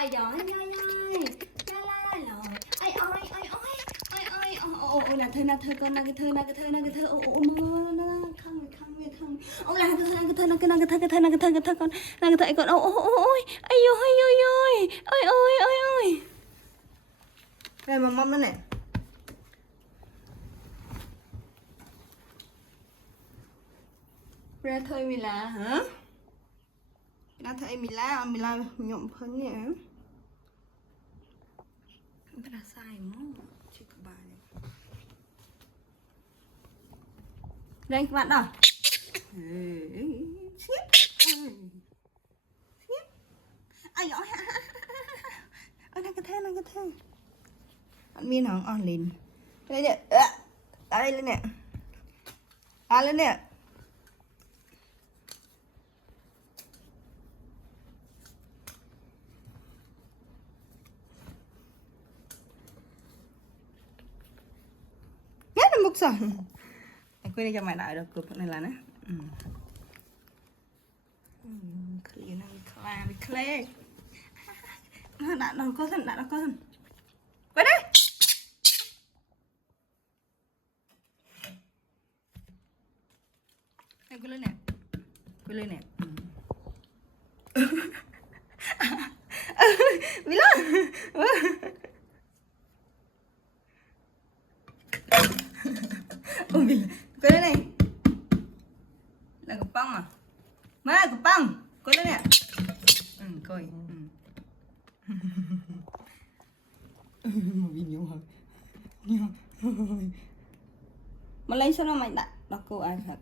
ai giỏi nhoi nhoi la lồi ai ơi ai ơi ai ơi ô là thơ con là cái thơ ô mơ không ô là cái thơ con là cái thơ con ôi ai ơi đây mà mâm nữa nè ra thôi mi là hả ra thấy mình la nhộm phấn nhỉ bắt là sai mà chỉ có bài đây các bạn nào ai giỏi ôi là cái thơ ăn miên hỏng on lên đây nè đây lên nè lên nè nhất là mục sòn anh quên đi cho mày lại được cục này là nè khỉ này khla bị kle đã nó có thân về đây anh quên lên nè bị lắm ôi bị quên lên này là cục băng à má cục băng quên lên nè coi mà bị nhiều rồi mà lấy sao nó mày đặt đọc cô ai thật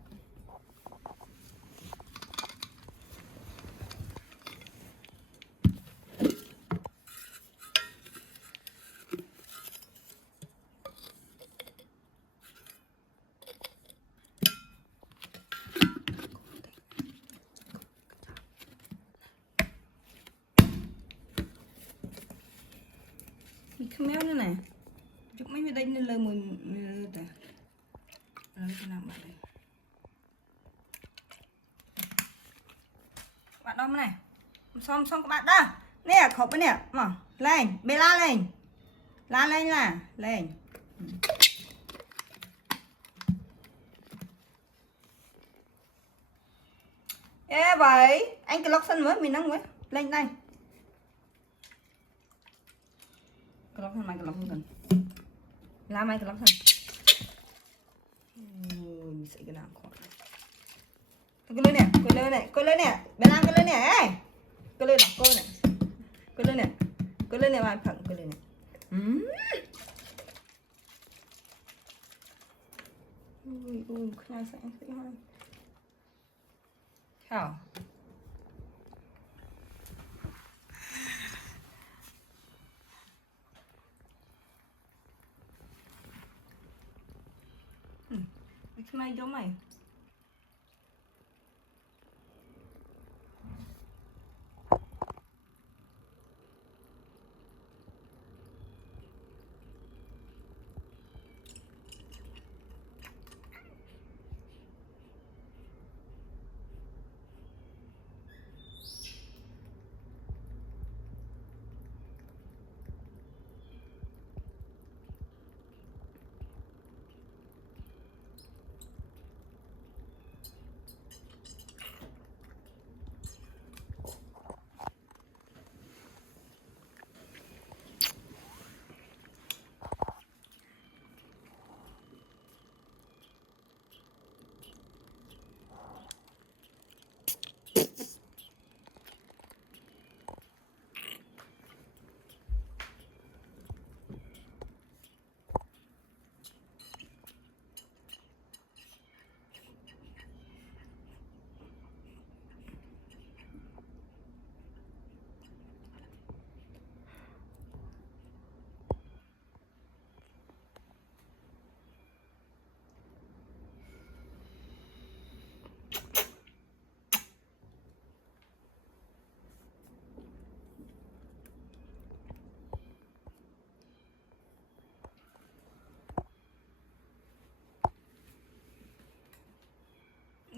không méo nữa này chụp mấy bên đây nên lơ mùi ta lấy cái nào bạn đây bạn đo này xong các bạn đó nè khổ bên nè mà lên bê la lên là lên ê vậy anh cái lóc sân với mình đang với lên đây cái lóc sân làm ai cái lóc sân mình sẽ cái nào khó cái lưới nè bé làm cái lưới nè ê cái lưới đọc cô nè cái lưới nè bạn phẳng cái lưới nè ui khai sáng sẽ hay chào cái này giống mày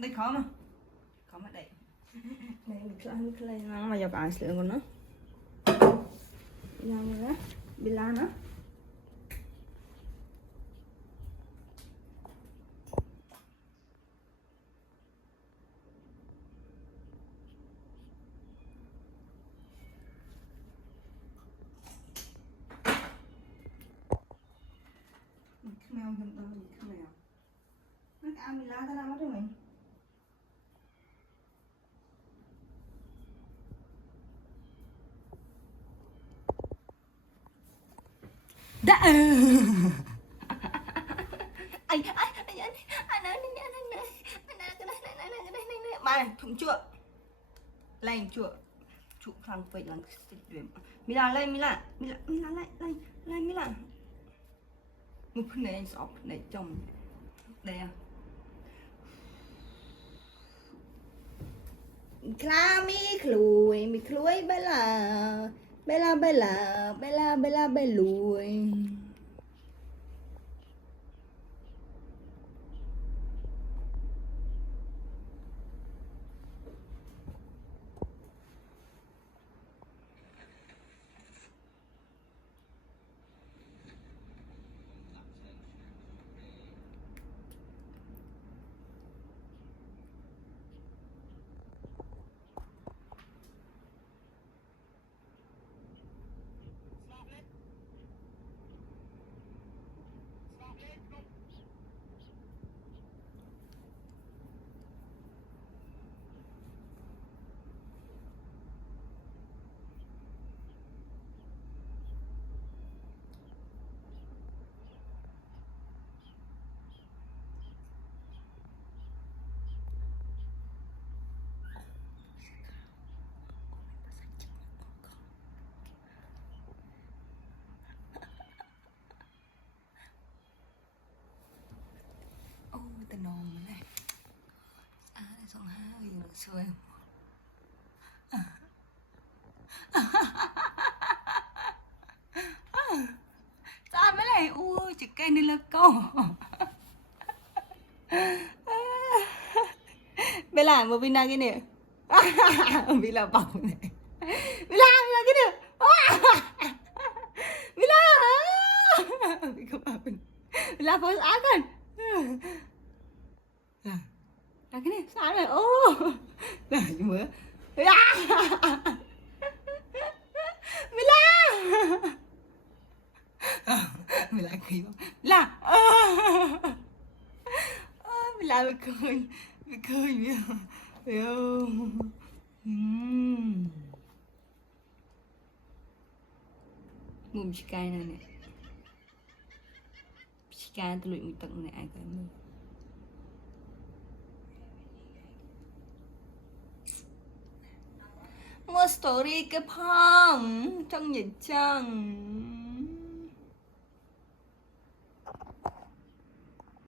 đây khó mà đây mình cứ ăn cái này mà giờ bạn sửa con nó Nhà mình á, bị lan á. Khmeo gần tao mình khmeo. Nó ăn bị lan tao đâu đó mình. Đã anh Mai thùng chua. Lên chua. Chua khang phải làm xịt điểm. Mila lên Mila lên Mila. Một phần này anh sọp này chồng. Đây à. Klami khlui, mi khlui bella lùi. tên nôm này xong hai giờ xuôi sao mới này ui chỉ cây này là câu Bella mau pindah gini. Bila bang ni. Bila gini. Bila. Bila pause akan. Lah gini, salah. Oh. Lah cuma. Bila. Bila kêu. Là. Bila cười. Cười yêu. Mum chikai này nè. Chikai tôi luyện tận này ai cả mưa. Mua story cái phong trong nhiệt trăng.